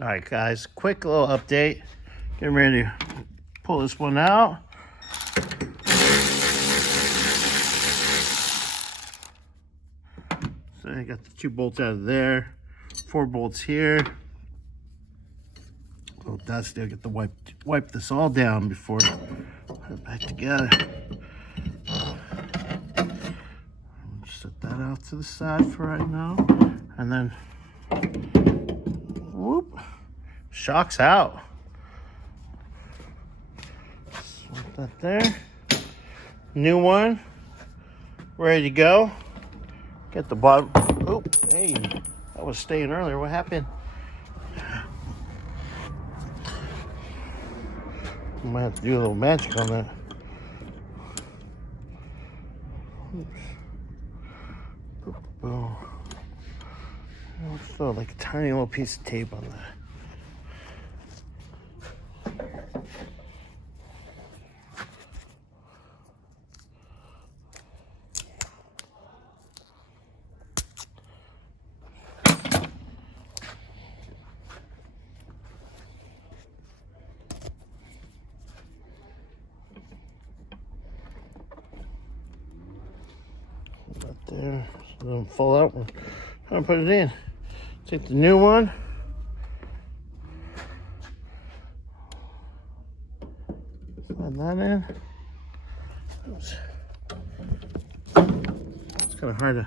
All right, guys, quick little update. Getting ready to pull this one out. So I got the 2 bolts out of there, 4 bolts here. A little dusty. I get to wipe this all down before I put it back together. Just set that out to the side for right now, and then whoop, shock's out. Put that there. New one, ready to go. Get the bottom. Oh, hey, that was staying earlier. What happened? I might have to do a little magic on that. Oops. Boom. Throw like a tiny little piece of tape on that. Right there, so it doesn't fall out. I'm gonna put it in. Take the new one. Slide that in. Oops. It's kind of hard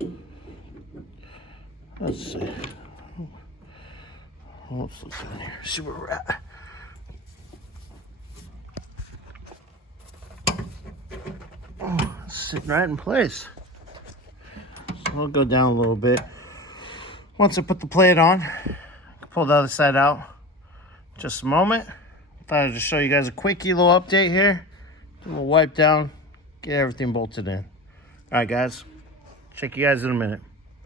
to. Let's see. Let's look down here. See where we're at. Oh, it's sitting right in place. So I'll go down a little bit. Once I put the plate on, I can pull the other side out. Just a moment. Thought I'd just show you guys a quickie little update here. Do a little wipe down, get everything bolted in. All right, guys. Check you guys in a minute.